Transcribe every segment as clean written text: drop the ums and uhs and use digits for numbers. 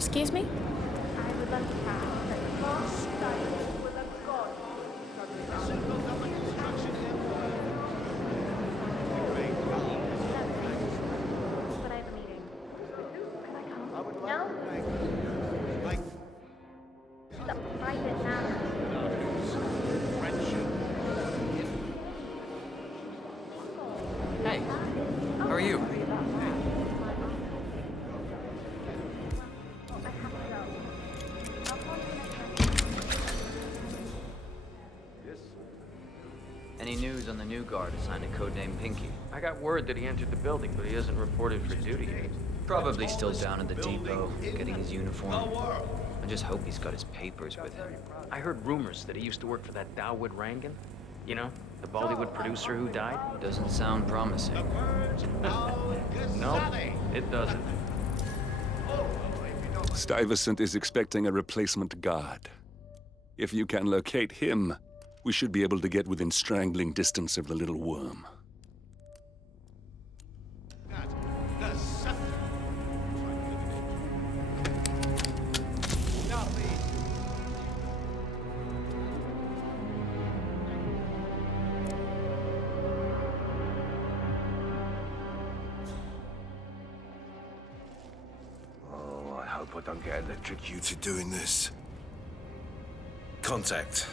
Excuse me? Hey, how are you? Any news on the new guard assigned to codename Pinky? I got word that he entered the building, but he isn't reported for duty yet. Probably still down at the depot, getting his uniform. I just hope he's got his papers with him. I heard rumors that he used to work for that Dawood Rangan. You know, the Bollywood producer who died? Doesn't sound promising. No, it doesn't. Stuyvesant is expecting a replacement guard. If you can locate him, we should be able to get within strangling distance of the little worm. Oh, I hope I don't get electrocuted doing this. Contact.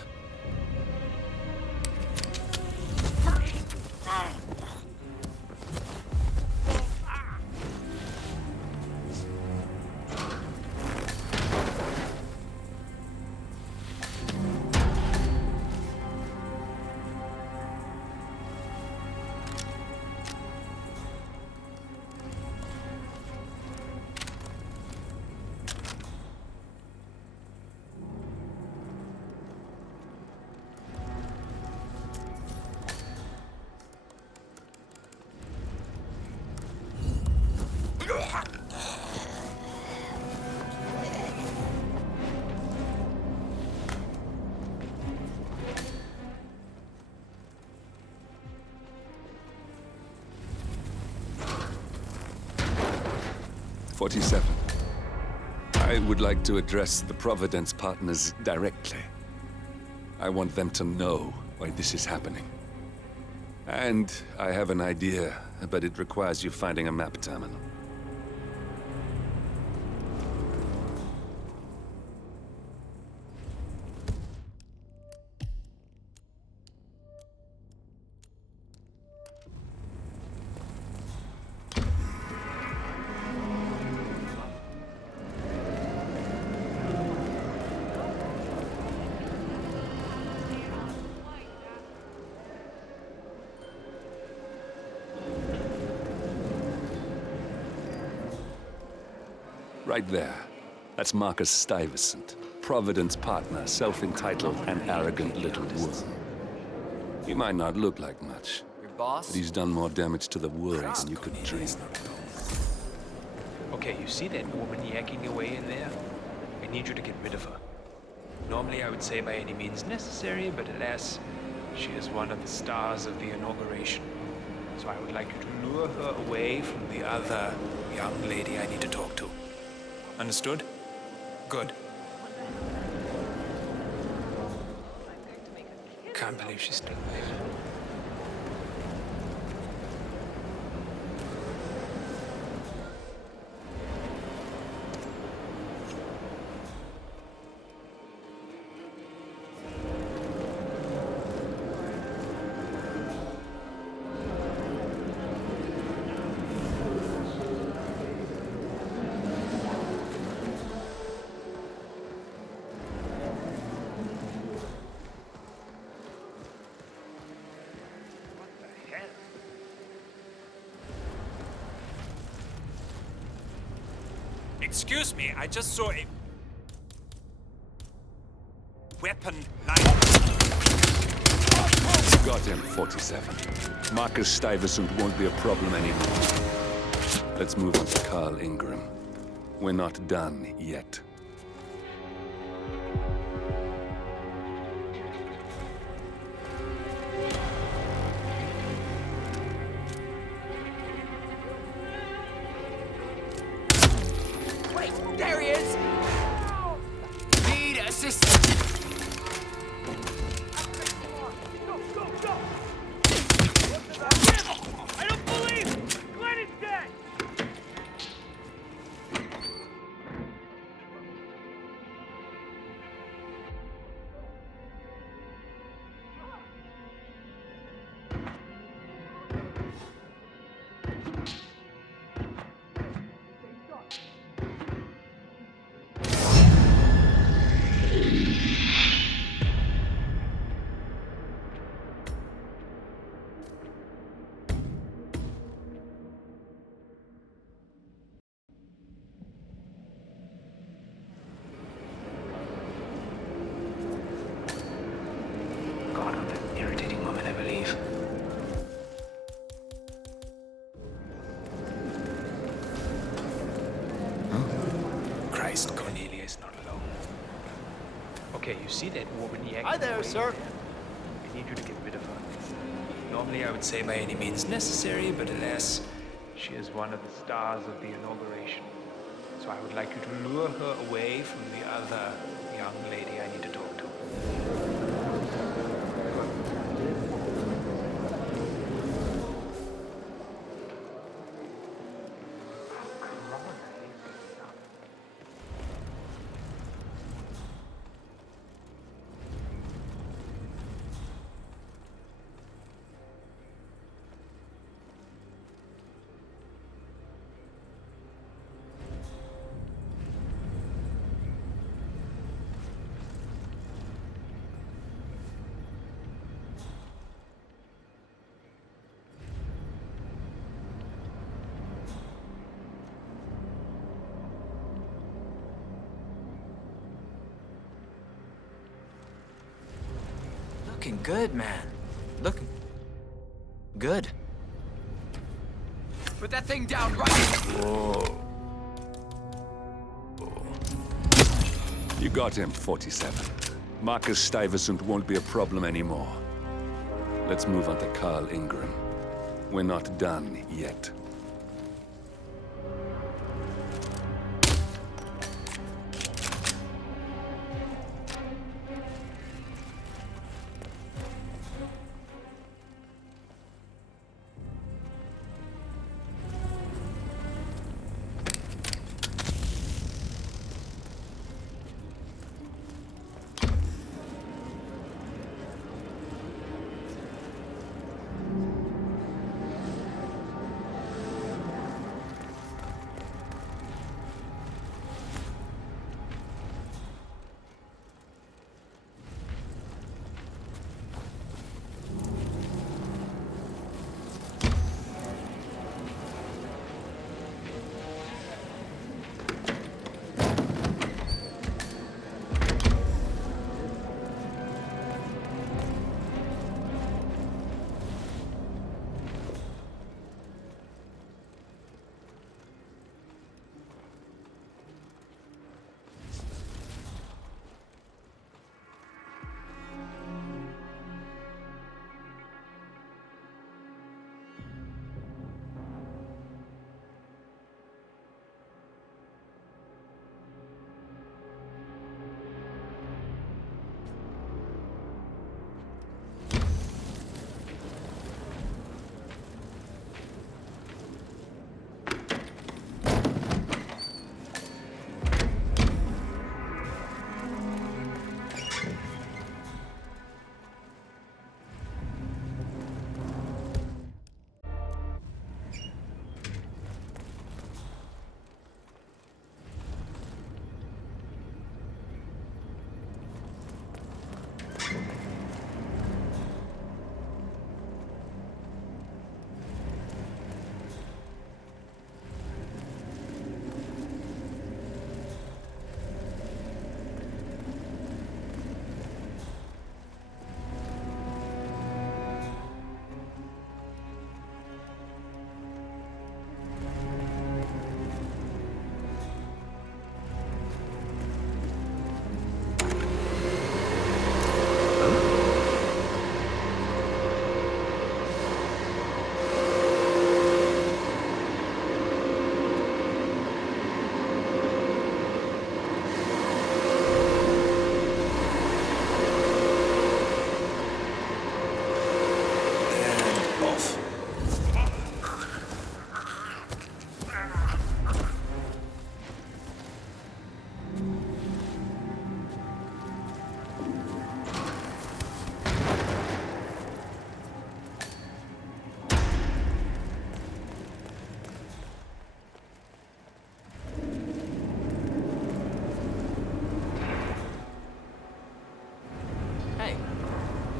I would like to address the Providence partners directly. I want them to know why this is happening. And I have an idea, but it requires you finding a map terminal. Right there. That's Marcus Stuyvesant, Providence partner, self-entitled and arrogant little worm. He might not look like much, Your boss? but he's done more damage to the world than you could dream. Okay, you see that woman yakking away in there? I need you to get rid of her. Normally I would say by any means necessary, but alas, she is one of the stars of the inauguration. So I would like you to lure her away from the other young lady I need to talk to. Understood? Good. Can't believe she's still alive. Excuse me, I just saw a weapon lying. Got him, 47. Marcus Stuyvesant won't be a problem anymore. Let's move on to Carl Ingram. We're not done yet. There he is! Need assistance! I don't believe Glenn is dead! God, I'm an irritating woman, I believe. Christ, Cornelia is not alone. Okay, you see that woman yakking Hi there, away sir. there? I need you to get rid of her. Normally I would say by any means necessary, but alas, she is one of the stars of the inauguration. So I would like you to lure her away from the other young lady I need to talk to. Looking good, man. Looking good. Put that thing down right. You got him, 47. Marcus Stuyvesant won't be a problem anymore. Let's move on to Carl Ingram. We're not done yet.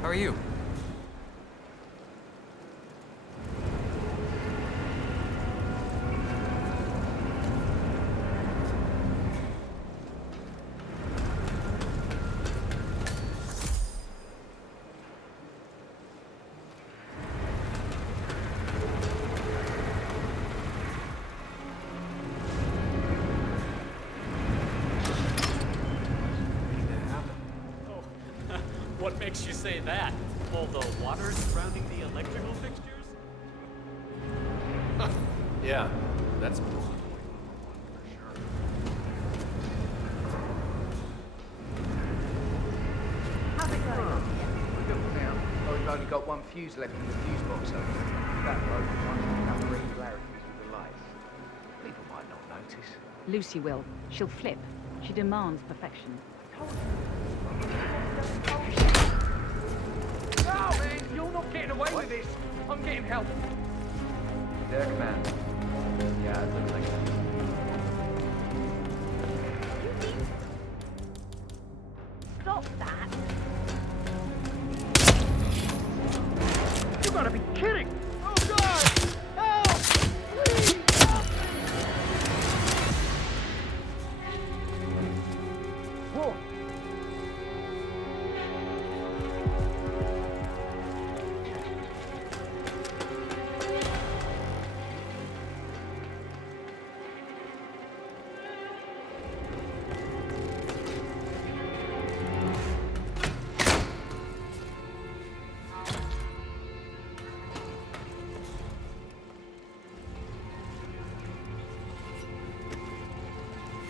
How are you? What makes you say that? All the water surrounding the electrical fixtures? Yeah, that's How's it going? Look now. Oh, we've only got one fuse left in the fuse box over there. That bloke wants to pick up irregularities with the lights. People might not notice. Lucy will. She'll flip. She demands perfection. No, man, you're not getting away with this. I'm getting help. Yeah, command. Yeah, it looks like that. Stop that! You gotta be kidding! Oh, God! Help! Please! Help! Whoa!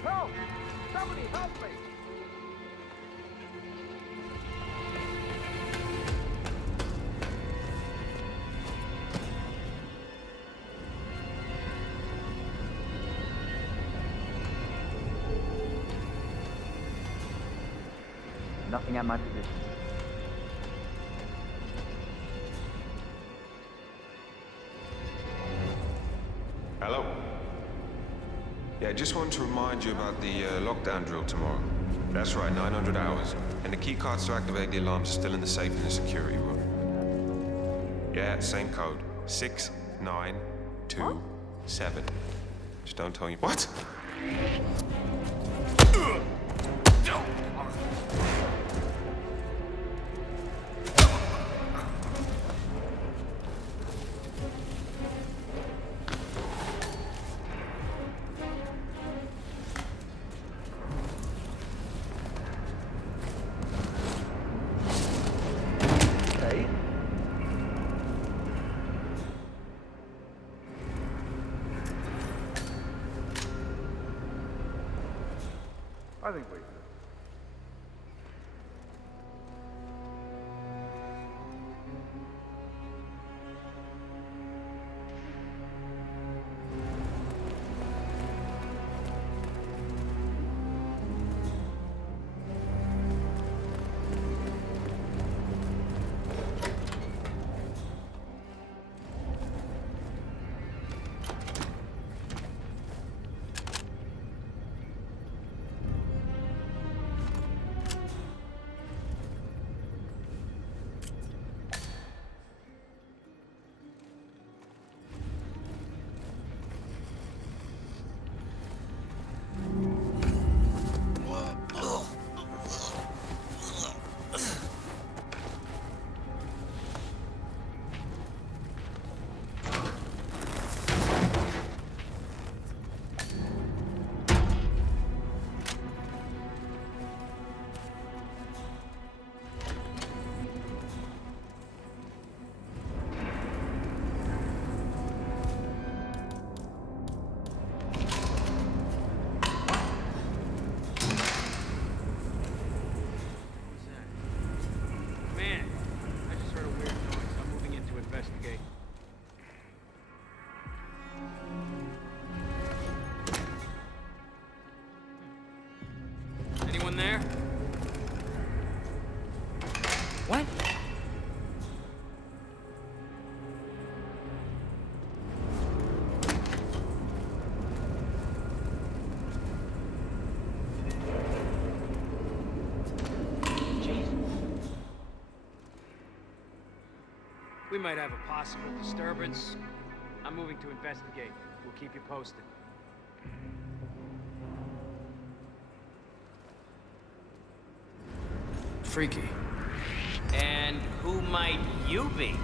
Help! Somebody help me! Nothing at my position. Hello? Yeah, just wanted to remind you about the lockdown drill tomorrow. That's right, 900 hours. And the key cards to activate the alarms are still in the safe in the security room. Yeah, same code. 6927. Just don't tell you. What? I think we We might have a possible disturbance. I'm moving to investigate. We'll keep you posted. Freaky. And who might you be?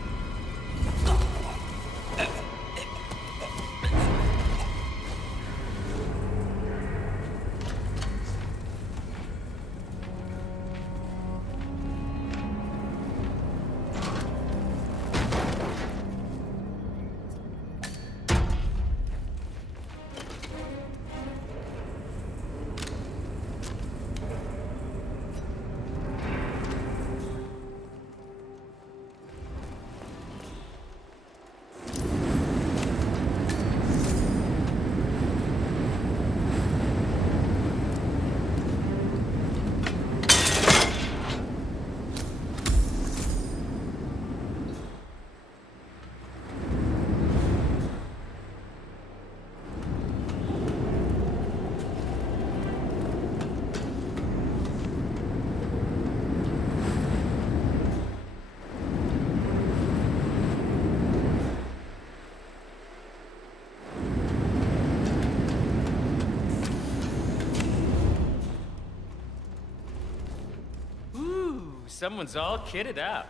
Someone's all kitted out.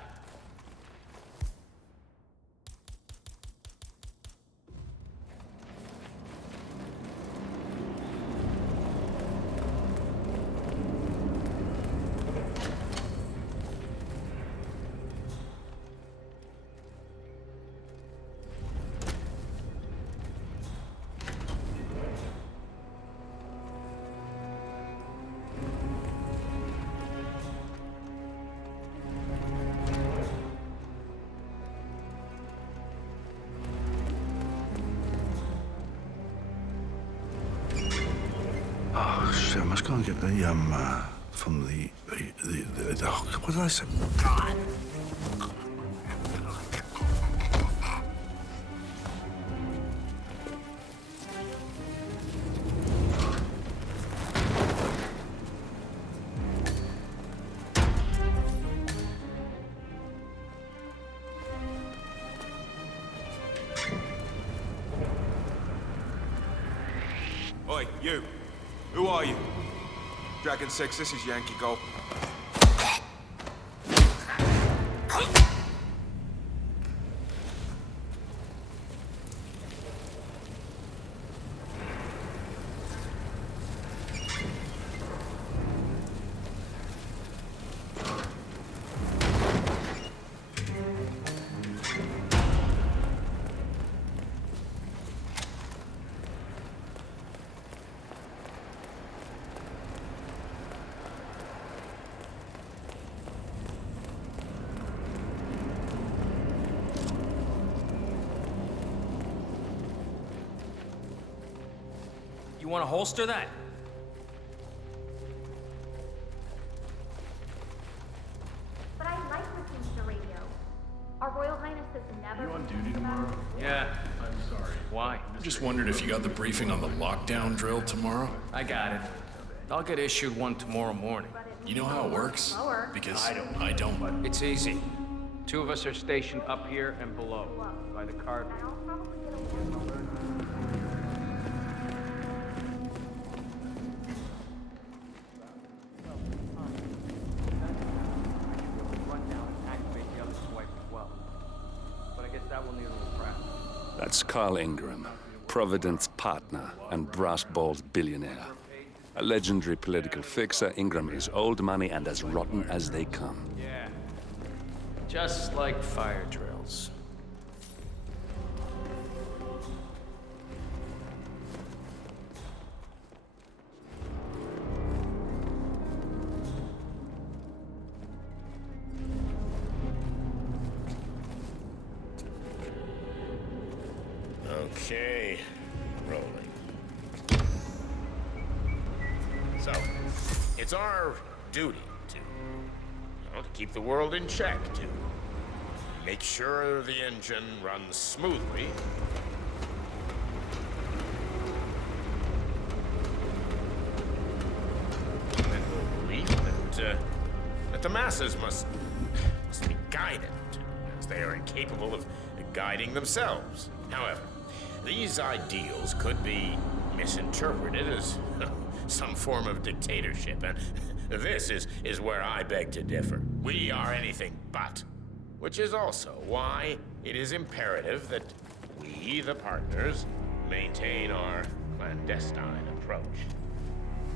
Oh, shit, I must go and get the, from the what did I say? God. Oi, you. Who are you? Dragon 6, this is Yankee Golf. You want to holster that? But I like listening to the radio. Our Royal Highness has never... You on duty tomorrow? Yeah. I'm sorry. Why? Just wondered if you got the briefing on the lockdown drill tomorrow? I got it. I'll get issued one tomorrow morning. You know how it works? Because I don't. It's easy. 2 of us are stationed up here and below, by the card. That's Carl Ingram, Providence partner and brass balls billionaire. A legendary political fixer, Ingram is old money and as rotten as they come. Yeah. Just like fire drills. Okay, rolling. So, it's our duty to keep the world in check, to make sure the engine runs smoothly. And we'll believe that the masses must be guided as they are incapable of guiding themselves. However, these ideals could be misinterpreted as some form of dictatorship, and this is where I beg to differ. We are anything but, which is also why it is imperative that we, the partners, maintain our clandestine approach.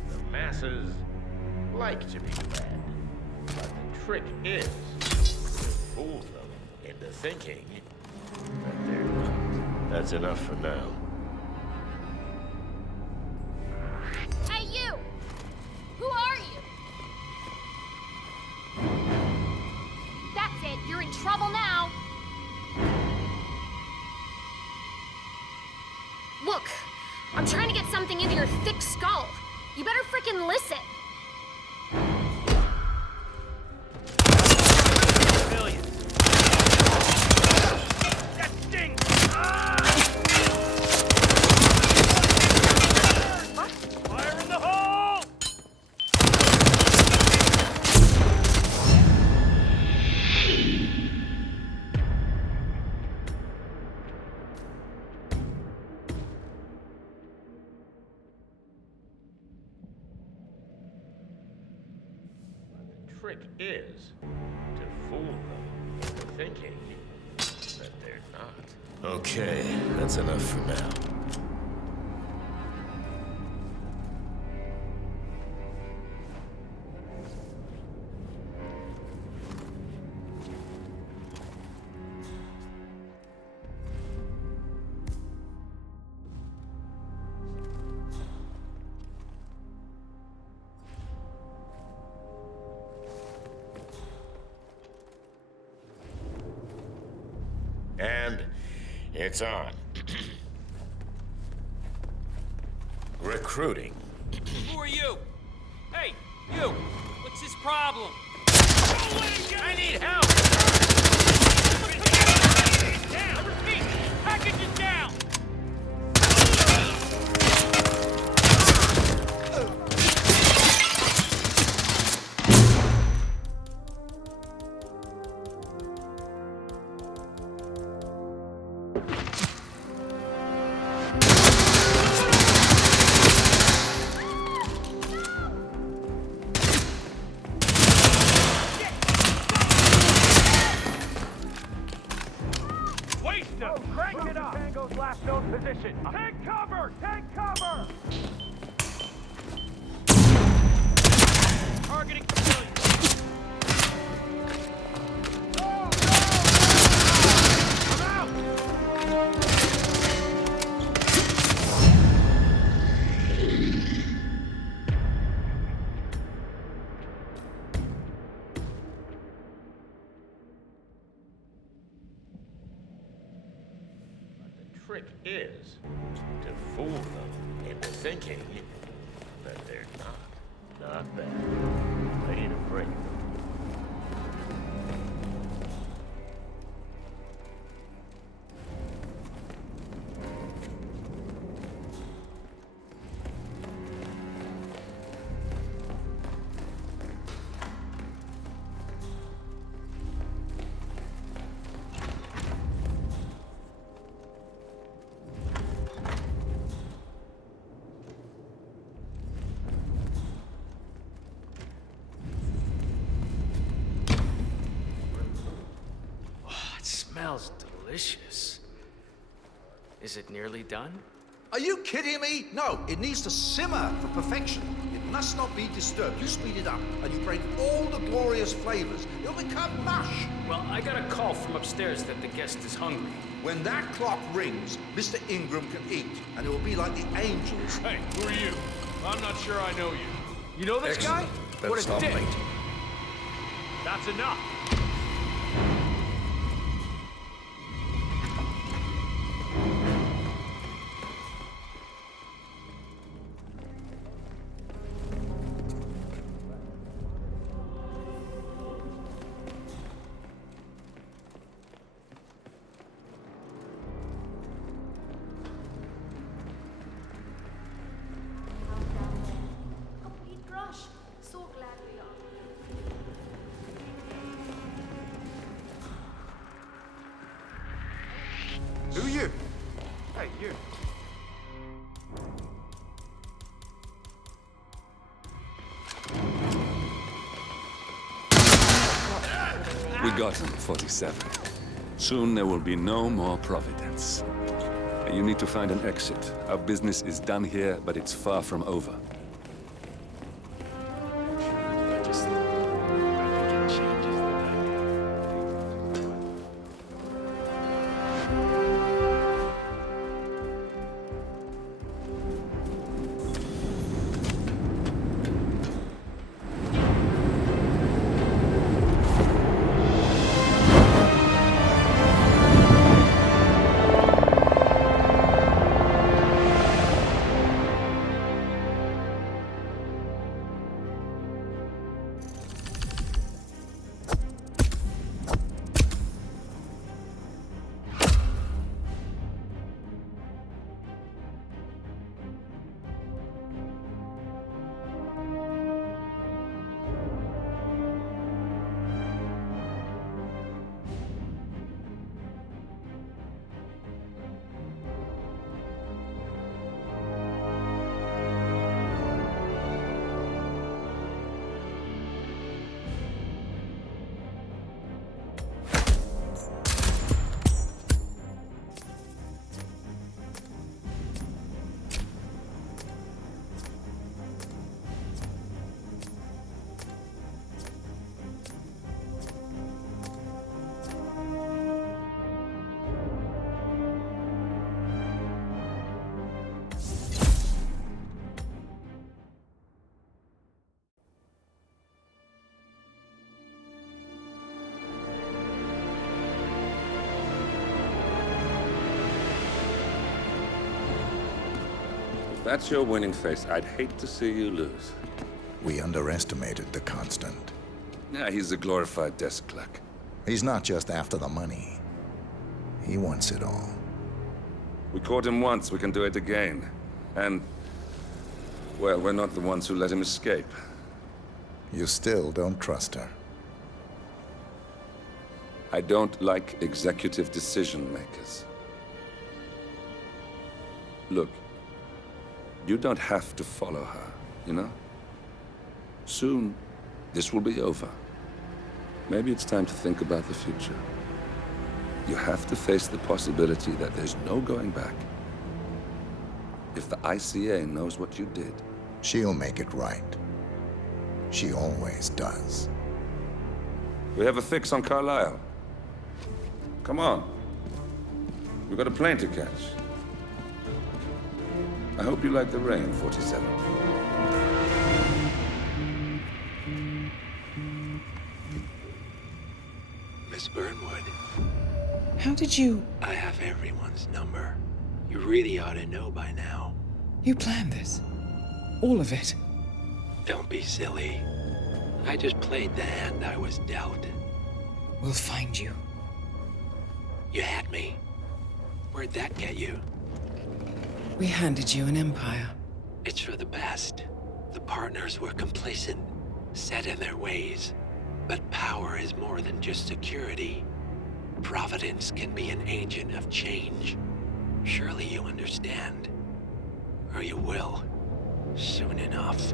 The masses like to be led, but the trick is to fool them into thinking that they're not. That's enough for now. Hey, you! Who are you? That's it. You're in trouble now. Look, I'm trying to get something into your thick skull. You better frickin' listen. That stinks! Fire in the hole! The trick is to fool them into thinking that they're not. Okay, that's enough for now. And it's on. Recruiting. Who are you? Hey, you! What's his problem? I need help! Down! Repeat! Package is down! Crank it up! Tango's last known position. Take cover! Take cover! Targeting civilians. Go! I'm out! Trick is to fool them into thinking that they're not. Not bad. Ready to break them. Smells delicious. Is it nearly done? Are you kidding me? No, it needs to simmer for perfection. It must not be disturbed. You speed it up, and you break all the glorious flavors. It'll become mush. Well, I got a call from upstairs that the guest is hungry. When that clock rings, Mr. Ingram can eat, and it will be like the angels. Hey, who are you? I'm not sure I know you. You know this guy? Better What a stop, dick. mate. That's enough. Complete crush. So glad we are. We got him, 47. Soon there will be no more Providence. You need to find an exit. Our business is done here, but it's far from over. If that's your winning face, I'd hate to see you lose. We underestimated the Constant. Yeah, he's a glorified desk clerk. He's not just after the money. He wants it all. We caught him once, we can do it again. And, well, we're not the ones who let him escape. You still don't trust her. I don't like executive decision makers. Look, you don't have to follow her, you know? Soon, this will be over. Maybe it's time to think about the future. You have to face the possibility that there's no going back. If the ICA knows what you did... She'll make it right. She always does. We have a fix on Carlisle. Come on. We've got a plane to catch. I hope you like the rain, 47. Miss Burnwood. How did you... I have everyone's number. You really ought to know by now. You planned this? All of it? Don't be silly. I just played the hand I was dealt. We'll find you. You had me. Where'd that get you? We handed you an empire. It's for the best. The partners were complacent, set in their ways. But power is more than just security. Providence can be an agent of change. Surely you understand. Or you will. Soon enough.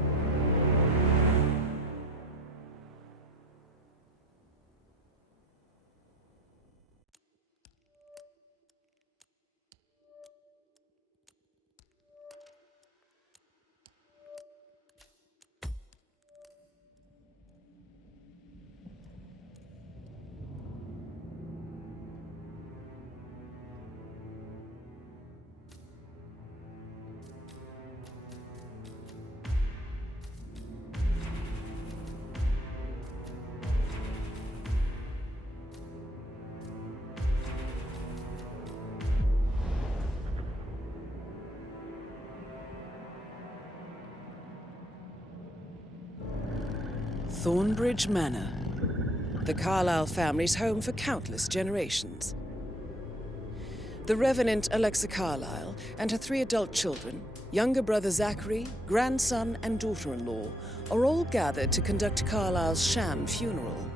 Thornbridge Manor, the Carlisle family's home for countless generations. The Revenant Alexa Carlisle and her 3 adult children, younger brother Zachary, grandson and daughter-in-law, are all gathered to conduct Carlisle's sham funeral.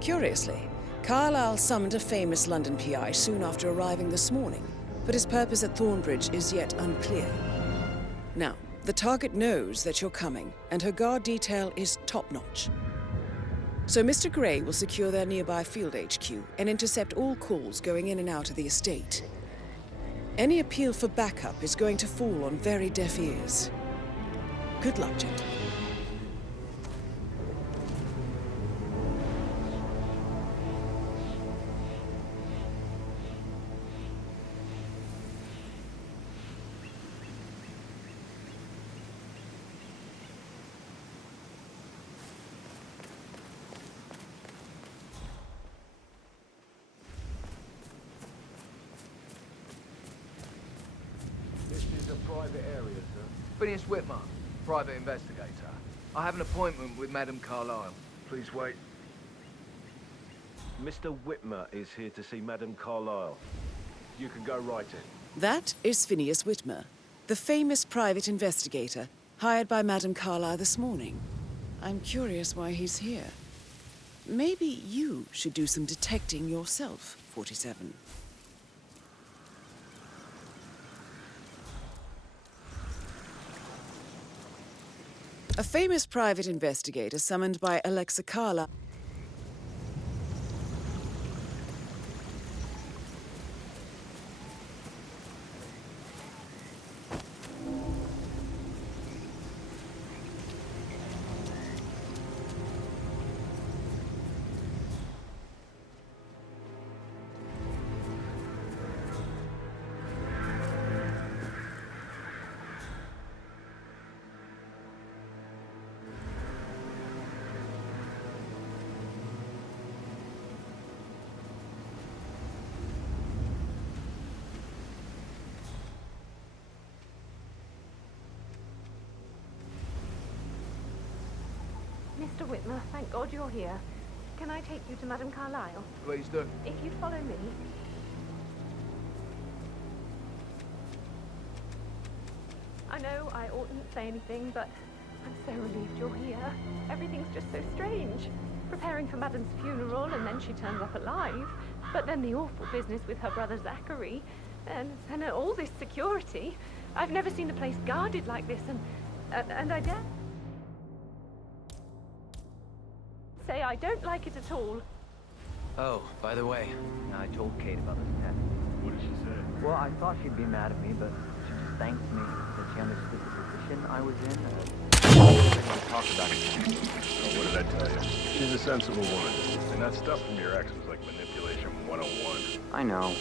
Curiously, Carlisle summoned a famous London PI soon after arriving this morning, but his purpose at Thornbridge is yet unclear. Now, the target knows that you're coming, and her guard detail is top-notch. So Mr. Gray will secure their nearby field HQ and intercept all calls going in and out of the estate. Any appeal for backup is going to fall on very deaf ears. Good luck, gentlemen. This is a private area, sir. Phineas Whitmer, private investigator. I have an appointment with Madame Carlyle. Please wait. Mr. Whitmer is here to see Madame Carlyle. You can go right in. That is Phineas Whitmer, the famous private investigator hired by Madame Carlyle this morning. I'm curious why he's here. Maybe you should do some detecting yourself, 47. A famous private investigator summoned by Alexa Carlyle. Mr. Whitmer, thank God you're here. Can I take you to Madame Carlyle? Please do. If you'd follow me. I know I oughtn't say anything, but I'm so relieved you're here. Everything's just so strange. Preparing for Madame's funeral, and then she turns up alive. But then the awful business with her brother Zachary, and all this security. I've never seen the place guarded like this, and I dare say I don't like it at all. Oh, by the way, I told Kate about this test. What did she say? Well, I thought she'd be mad at me, but she just thanked me that she understood the position I was in. We talked about it. Oh, what did I tell you? She's a sensible woman. And that stuff from your ex was like manipulation 101. I know.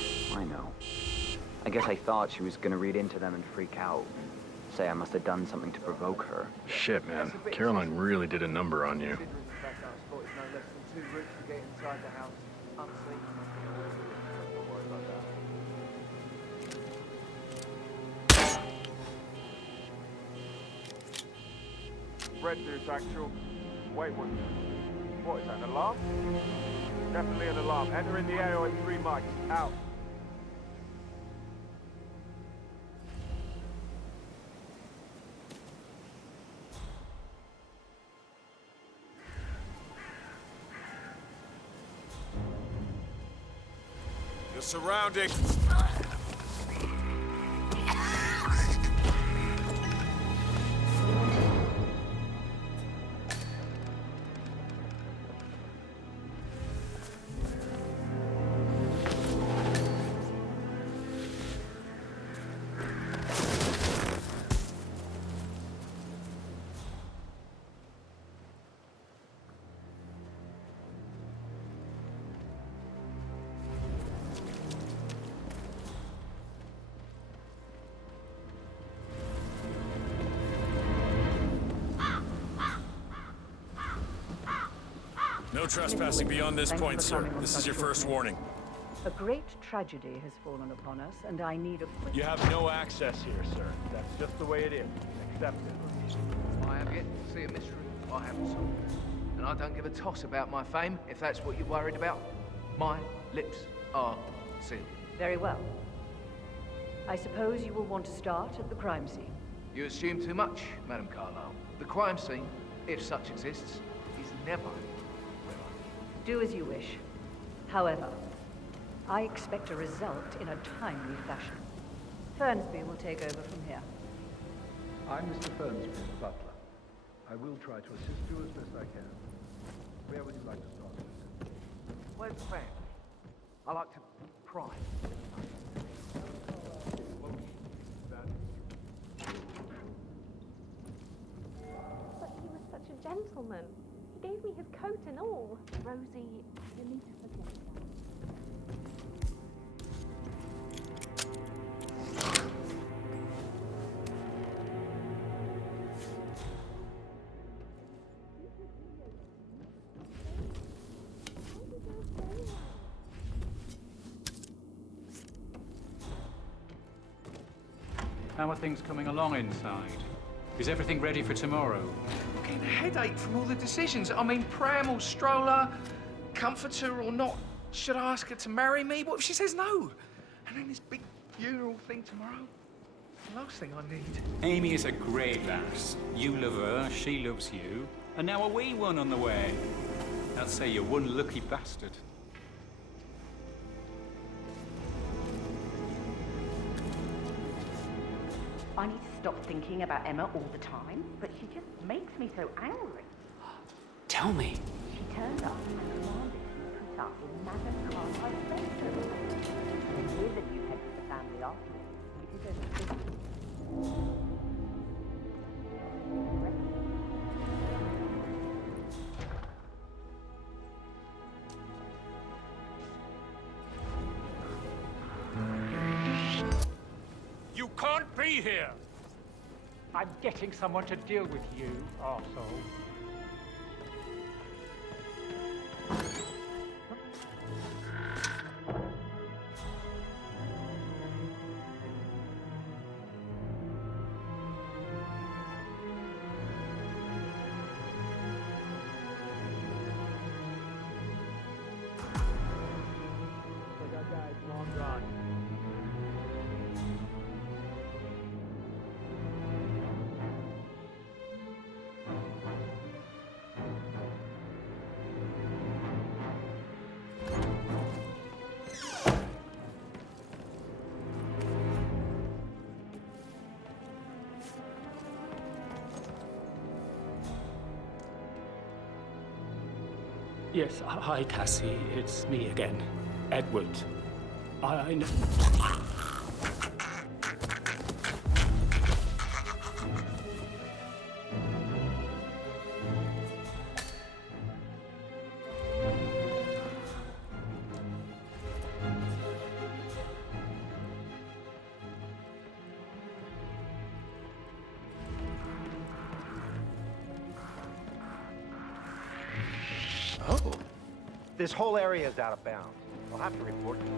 I guess I thought she was gonna read into them and freak out. Say I must have done something to provoke her. Shit, man. Caroline really did a number on you. Two routes to get inside the house unseen. Don't worry about that. Red news, actual. Wait, what is that, an alarm? Definitely an alarm. Enter in the AO at 3 mics. Out. You're surrounded. No trespassing beyond this point, sir. This is your first warning. A great tragedy has fallen upon us, and I need a quick... You have no access here, sir. That's just the way it is. Accept it. I have yet to see a mystery I haven't solved. And I don't give a toss about my fame, if that's what you're worried about. My lips are sealed. Very well. I suppose you will want to start at the crime scene. You assume too much, Madame Carlyle. The crime scene, if such exists, is never... Do as you wish. However, I expect a result in a timely fashion. Fernsby will take over from here. I'm Mr. Fernsby's butler. I will try to assist you as best I can. Where would you like to start? Where's the fan? I like to pry. But he was such a gentleman. He gave me his coat and all. Rosie, you need to forget that. How are things coming along inside? Is everything ready for tomorrow? I'm getting a headache from all the decisions. I mean, pram or stroller, comforter or not. Should I ask her to marry me? What if she says no? And then this big funeral thing tomorrow? The last thing I need. Amy is a great lass. You love her, she loves you. And now a wee one on the way. I'd say you're one lucky bastard. I need to stop thinking about Emma all the time, but she just makes me so angry. Tell me. She turned up and demanded to be put up in Madame Carlyle's bedroom. And we're the new head of the family after all. It is a You can't be here! I'm getting someone to deal with you, arsehole. Long run. Yes, hi, Cassie. It's me again. Edward. I know. Oh. This whole area is out of bounds. I'll have to report you.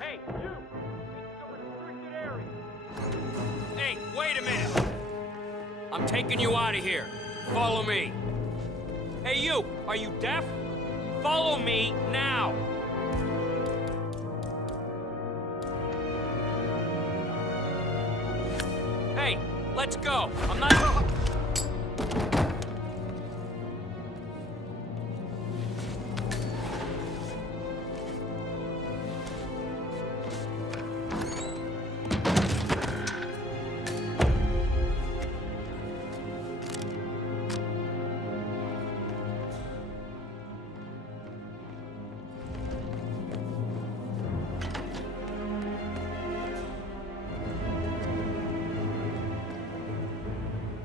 Hey, you! This is a restricted area. Hey, wait a minute! I'm taking you out of here. Follow me. Hey, you! Are you deaf? Follow me now! Hey, let's go. I'm not...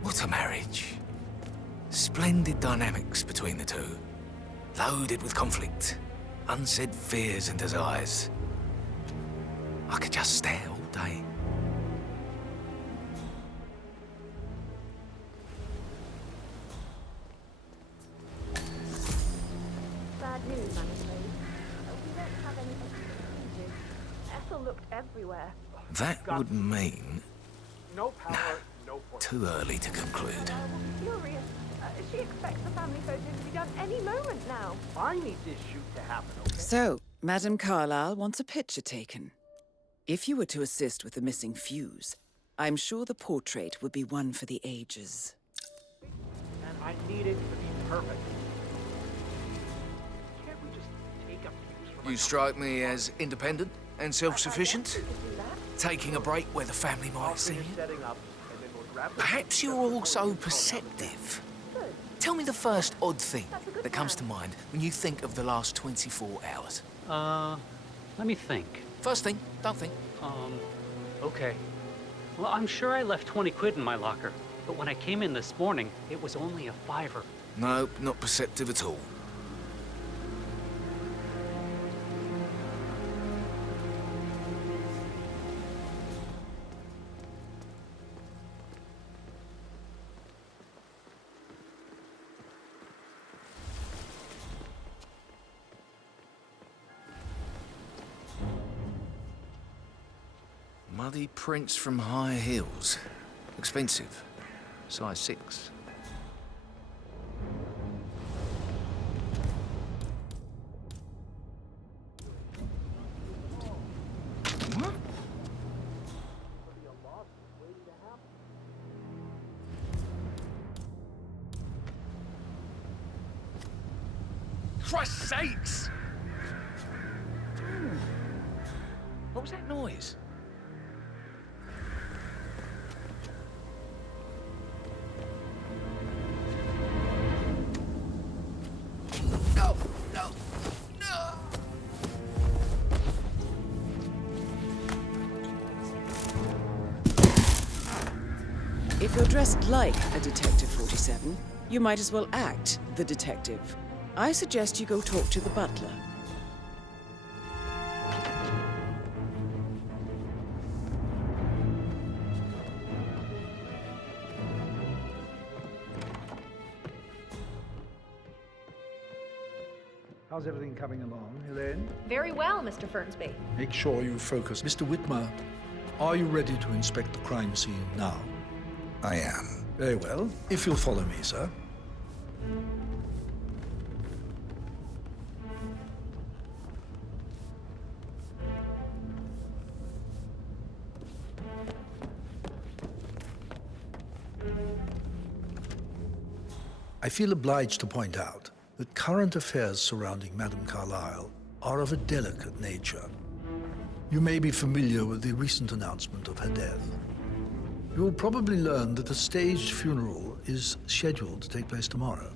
What a marriage. Splendid dynamics between the two. Loaded with conflict, unsaid fears and desires. I could just stare all day. Bad news, I'm afraid. We don't have any procedures. Ethel looked everywhere. That would mean No power, no point. too early to conclude. Furious. She expects the family photo to be done any moment now. I need this shoot to happen, okay? So, Madame Carlyle wants a picture taken. If you were to assist with the missing fuse, I'm sure the portrait would be one for the ages. And I need it to be perfect. Can't we just You strike me as independent and self-sufficient. Taking a break where the family might have seen you. Perhaps you're also perceptive. Tell me the first odd thing that comes to mind when you think of the last 24 hours. Let me think. First thing, don't think. Okay. Well, I'm sure I left 20 quid in my locker, but when I came in this morning, it was only a $5. Nope, not perceptive at all. Muddy prints from high heels. Expensive. Size 6. What? Christ's sakes! What was that noise? No, no, no! If you're dressed like a Detective 47, you might as well act the detective. I suggest you go talk to the butler. How's everything coming along, Elaine? Very well, Mr. Fernsby. Make sure you focus. Mr. Whitmer, are you ready to inspect the crime scene now? I am. Very well. If you'll follow me, sir. I feel obliged to point out that current affairs surrounding Madame Carlyle are of a delicate nature. You may be familiar with the recent announcement of her death. You will probably learn that a staged funeral is scheduled to take place tomorrow.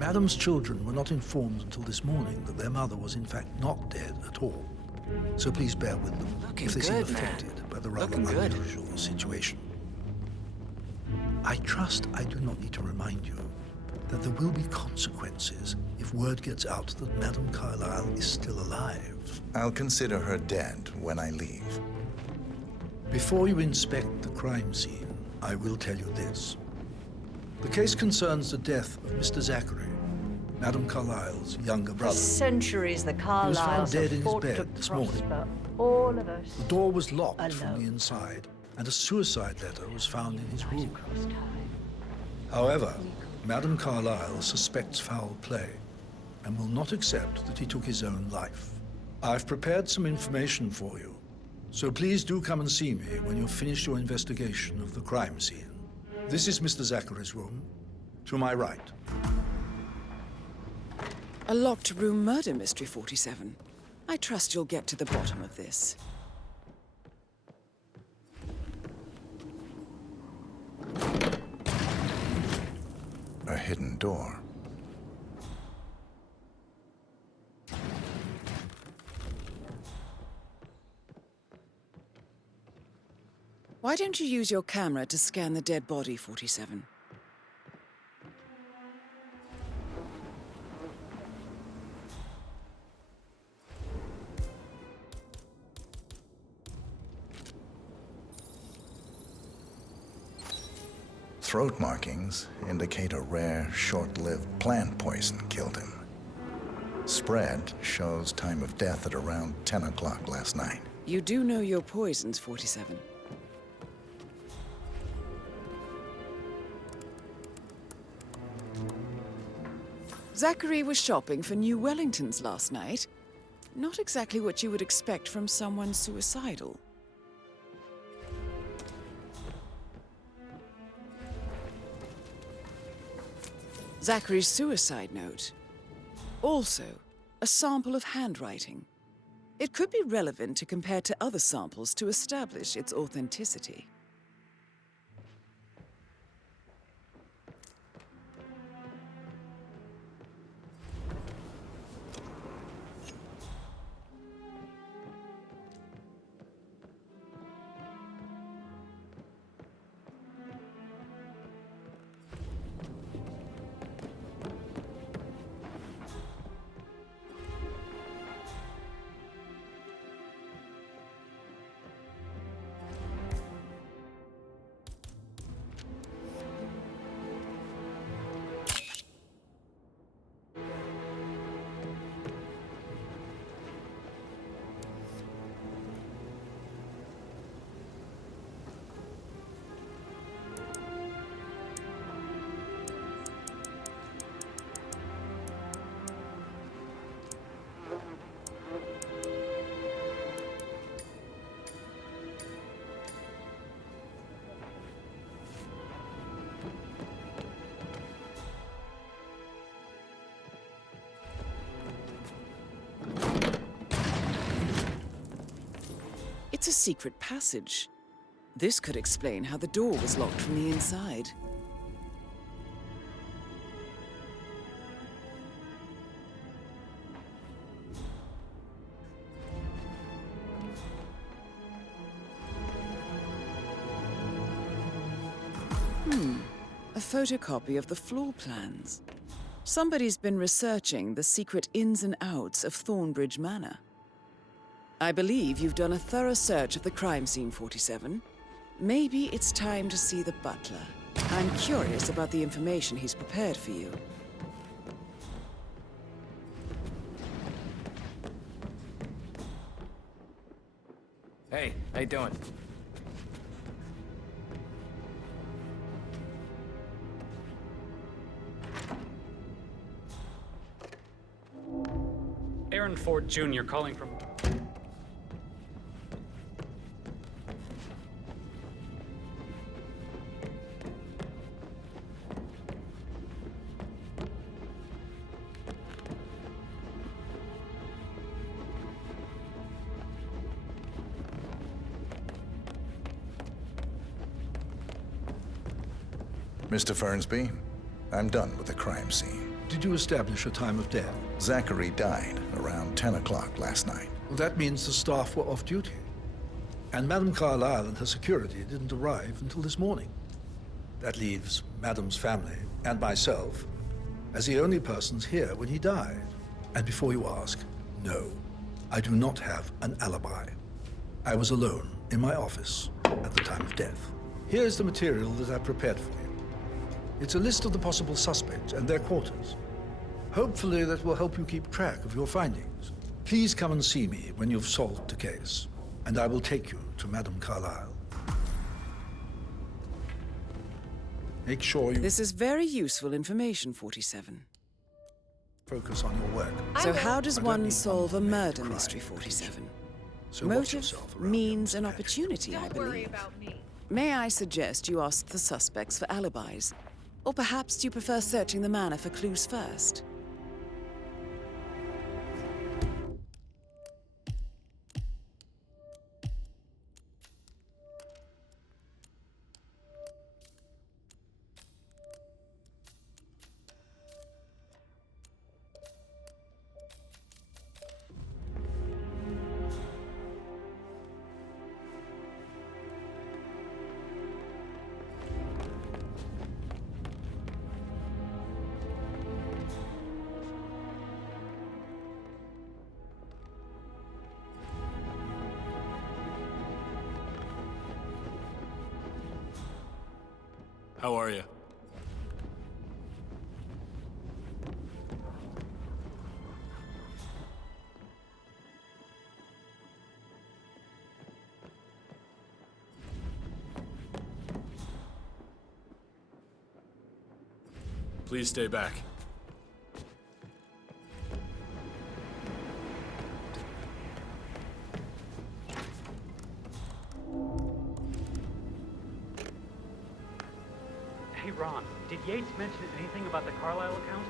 Madame's children were not informed until this morning that their mother was in fact not dead at all. So please bear with them if they seem affected by the rather unusual situation. I trust I do not need to remind you that there will be consequences if word gets out that Madame Carlyle is still alive. I'll consider her dead when I leave. Before you inspect the crime scene, I will tell you this. The case concerns the death of Mr. Zachary, Madame Carlyle's younger For brother. centuries, the He was found Carlyles dead have in his fought to bed this morning. prosper all of us. The door was locked alone. from the inside, and a suicide letter was found in his room. However, Madame Carlyle suspects foul play and will not accept that he took his own life. I've prepared some information for you, so please do come and see me when you've finished your investigation of the crime scene. This is Mr. Zachary's room, to my right. A locked room murder mystery, 47. I trust you'll get to the bottom of this. A hidden door. Why don't you use your camera to scan the dead body, 47? Throat markings indicate a rare, short-lived plant poison killed him. Spread shows time of death at around 10 o'clock last night. You do know your poisons, 47. Zachary was shopping for new Wellingtons last night. Not exactly what you would expect from someone suicidal. Zachary's suicide note. Also a sample of handwriting. It could be relevant to compare to other samples to establish its authenticity. It's a secret passage. This could explain how the door was locked from the inside. A photocopy of the floor plans. Somebody's been researching the secret ins and outs of Thornbridge Manor. I believe you've done a thorough search of the crime scene, 47. Maybe it's time to see the butler. I'm curious about the information he's prepared for you. Hey, how you doing? Aaron Ford Jr. calling from... Mr. Fernsby, I'm done with the crime scene. Did you establish a time of death? Zachary died around 10 o'clock last night. Well, that means the staff were off duty. And Madame Carlyle and her security didn't arrive until this morning. That leaves Madame's family and myself as the only persons here when he died. And before you ask, no, I do not have an alibi. I was alone in my office at the time of death. Here's the material that I prepared for you. It's a list of the possible suspects and their quarters. Hopefully that will help you keep track of your findings. Please come and see me when you've solved the case, and I will take you to Madame Carlyle. Make sure you... This is very useful information, 47. Focus on your work. So how does one solve a murder mystery, 47? Motive, means, and opportunity, I believe. Don't worry about me. May I suggest you ask the suspects for alibis? Or perhaps you prefer searching the manor for clues first? How are you? Please stay back. Hey, Ron, did Yates mention anything about the Carlisle account?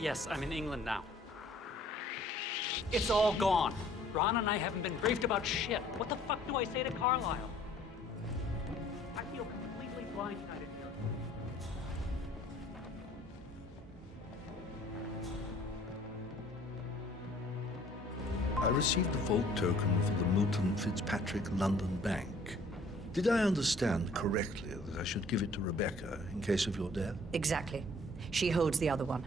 Yes, I'm in England now. It's all gone. Ron and I haven't been briefed about shit. What the fuck do I say to Carlisle? I feel completely blindsided here. I received the vault token for the Milton Fitzpatrick London Bank. Did I understand correctly that I should give it to Rebecca in case of your death? Exactly. She holds the other one.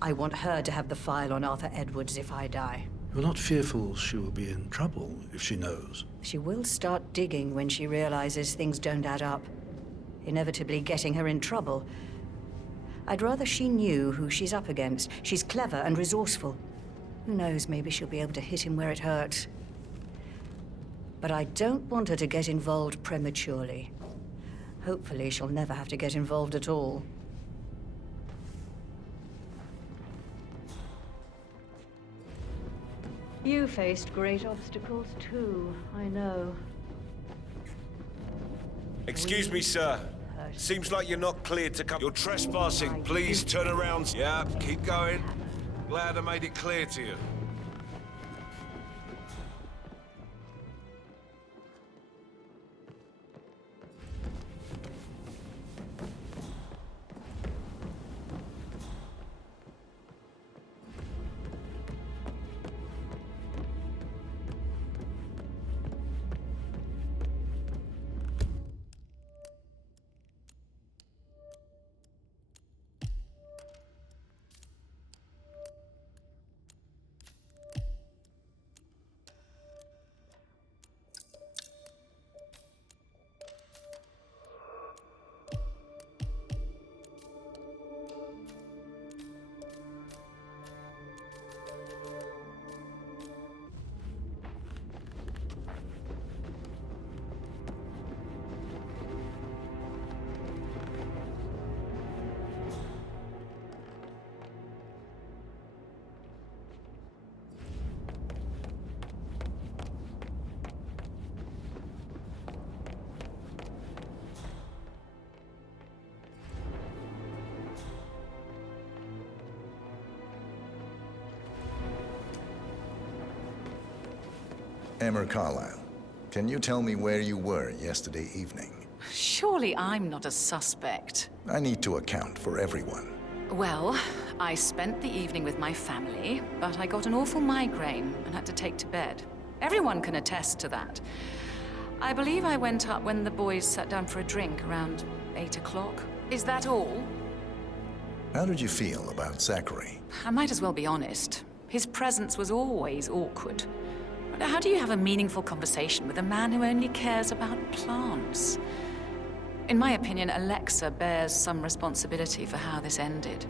I want her to have the file on Arthur Edwards if I die. You're not fearful she will be in trouble if she knows? She will start digging when she realizes things don't add up, inevitably getting her in trouble. I'd rather she knew who she's up against. She's clever and resourceful. Who knows, maybe she'll be able to hit him where it hurts. But I don't want her to get involved prematurely. Hopefully she'll never have to get involved at all. You faced great obstacles too, I know. Excuse me, sir. Seems like you're not cleared to come. You're trespassing. Please turn around. Yeah, keep going. Glad I made it clear to you. Emma Carlisle, can you tell me where you were yesterday evening? Surely I'm not a suspect. I need to account for everyone. Well, I spent the evening with my family, but I got an awful migraine and had to take to bed. Everyone can attest to that. I believe I went up when the boys sat down for a drink around 8 o'clock. Is that all? How did you feel about Zachary? I might as well be honest. His presence was always awkward. How do you have a meaningful conversation with a man who only cares about plants? In my opinion, Alexa bears some responsibility for how this ended.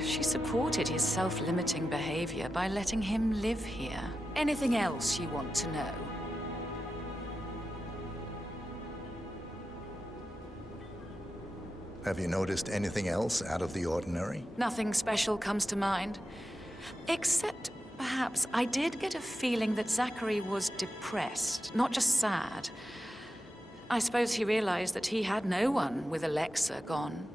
She supported his self-limiting behavior by letting him live here. Anything else you want to know? Have you noticed anything else out of the ordinary? Nothing special comes to mind. Except, perhaps, I did get a feeling that Zachary was depressed, not just sad. I suppose he realized that he had no one with Alexa gone.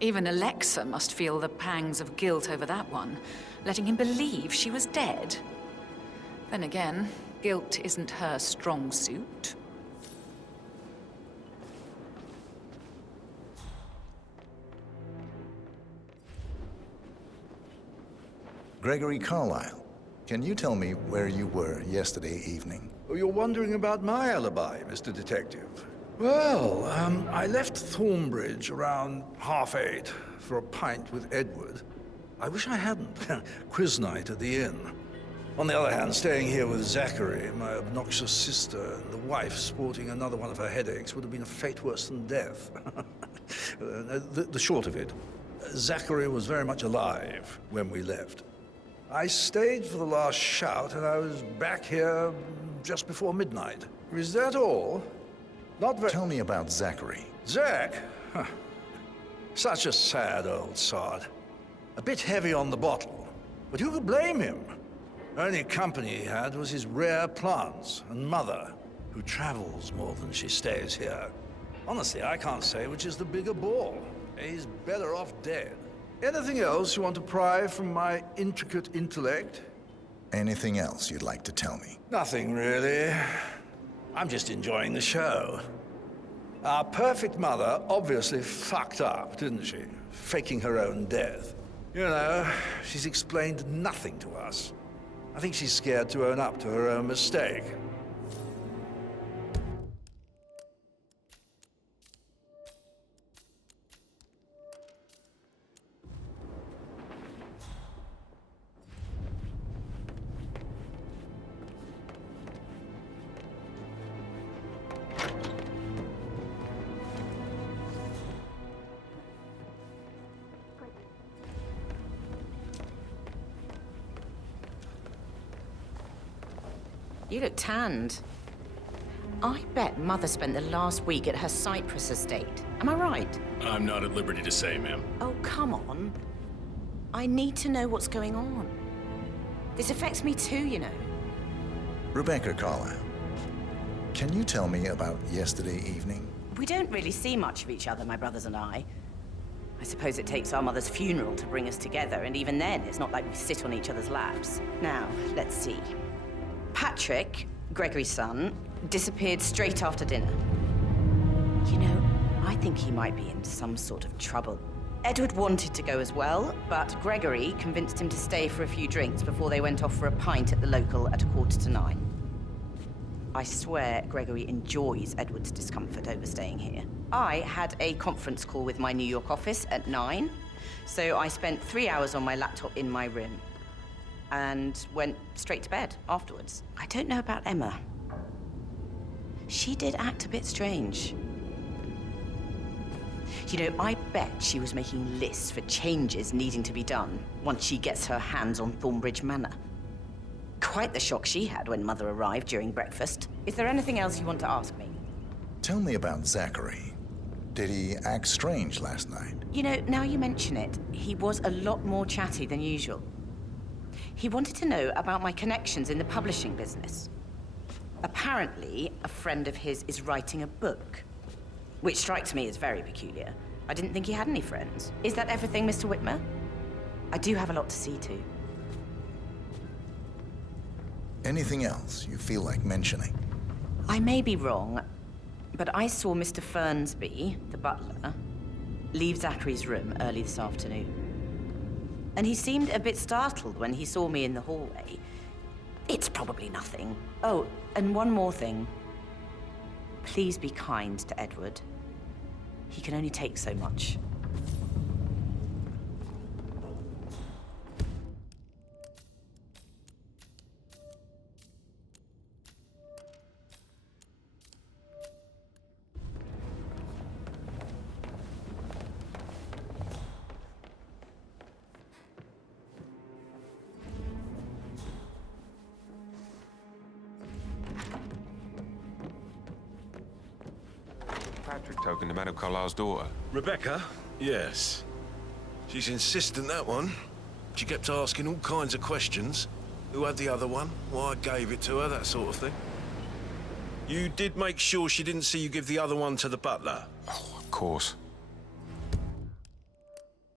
Even Alexa must feel the pangs of guilt over that one, letting him believe she was dead. Then again, guilt isn't her strong suit. Gregory Carlisle, can you tell me where you were yesterday evening? Oh, you're wondering about my alibi, Mr. Detective. Well, I left Thornbridge around 8:30 for a pint with Edward. I wish I hadn't. Quiz night at the inn. On the other hand, staying here with Zachary, my obnoxious sister, and the wife sporting another one of her headaches would have been a fate worse than death. The short of it, Zachary was very much alive when we left. I stayed for the last shout, and I was back here just before midnight. Is that all? Not very... Tell me about Zachary. Zach? Huh. Such a sad old sod. A bit heavy on the bottle, but who could blame him? Only company he had was his rare plants and mother, who travels more than she stays here. Honestly, I can't say which is the bigger ball. He's better off dead. Anything else you want to pry from my intricate intellect? Anything else you'd like to tell me? Nothing, really. I'm just enjoying the show. Our perfect mother obviously fucked up, didn't she? Faking her own death. You know, she's explained nothing to us. I think she's scared to own up to her own mistake. You look tanned. I bet Mother spent the last week at her Cyprus estate. Am I right? I'm not at liberty to say, ma'am. Oh, come on. I need to know what's going on. This affects me too, you know. Rebecca Carlyle, can you tell me about yesterday evening? We don't really see much of each other, my brothers and I. I suppose it takes our mother's funeral to bring us together, and even then, it's not like we sit on each other's laps. Now, let's see. Patrick, Gregory's son, disappeared straight after dinner. You know, I think he might be in some sort of trouble. Edward wanted to go as well, but Gregory convinced him to stay for a few drinks before they went off for a pint at the local at 9:15. I swear Gregory enjoys Edward's discomfort over staying here. I had a conference call with my New York office at 9, so I spent 3 hours on my laptop in my room and went straight to bed afterwards. I don't know about Emma. She did act a bit strange. You know, I bet she was making lists for changes needing to be done once she gets her hands on Thornbridge Manor. Quite the shock she had when Mother arrived during breakfast. Is there anything else you want to ask me? Tell me about Zachary. Did he act strange last night? You know, now you mention it, he was a lot more chatty than usual. He wanted to know about my connections in the publishing business. Apparently, a friend of his is writing a book, which strikes me as very peculiar. I didn't think he had any friends. Is that everything, Mr. Whitmer? I do have a lot to see to. Anything else you feel like mentioning? I may be wrong, but I saw Mr. Fernsby, the butler, leave Zachary's room early this afternoon. And he seemed a bit startled when he saw me in the hallway. It's probably nothing. Oh, and one more thing. Please be kind to Edward. He can only take so much. Patrick token to Madame Carlyle's daughter. Rebecca? Yes. She's insistent, that one. She kept asking all kinds of questions. Who had the other one? Why I gave it to her, that sort of thing. You did make sure she didn't see you give the other one to the butler? Oh, of course.